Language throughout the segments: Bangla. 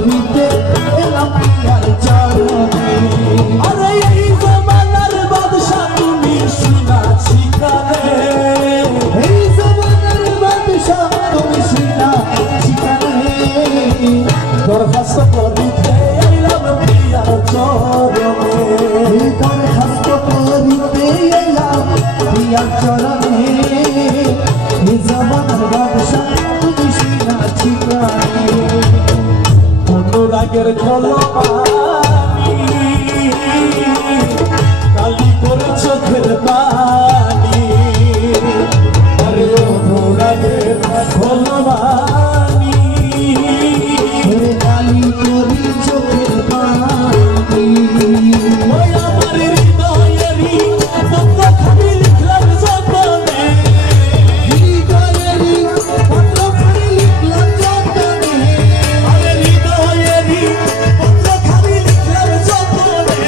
করিতে এলাম পিয়ার চরণে। আরে এই জমানার বাদশা তুমি শুনাছি কানে, এই জমানার বাদশা তুমি শুনাছি কানে। দরখাস্ত করিতে এলাম পিয়ার চরণে, দরখাস্ত করিতে এলাম পিয়ার চরণে। এই জমানার বাদশা তুমি শুনাছি কানে। অনুরাগের কলবানি কালি করে চোখের পানি, আরে অনুরাগের কলবানি কালি করে চোখের পানি। ওই আমার হৃদয়েরই পত্র খালি লিখলাম যতনে, হৃদয়েরই পত্র খালি লিখলাম যতনে। আরে হৃদয়েরই পত্র খালি লিখলাম যতনে।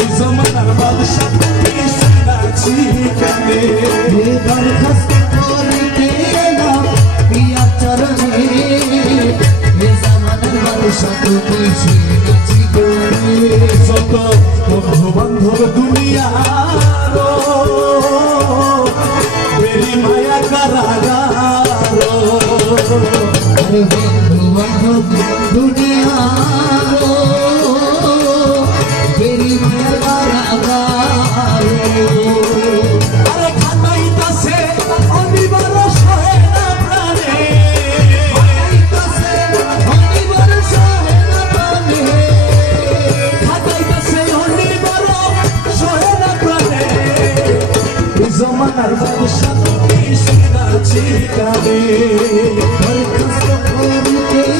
এই জমানার বাদশা তুমি শুনাছি কানে, দরখাস্ত করিতে এলাম পিয়ার চরণে। এই জমানার বাদশা তুমি শুনাছি কানে। যত বন্ধু বান্ধব দুনিয়ার মেরি মায়া কারাগার, আরে বন্ধু বান্ধব দুনিয়ার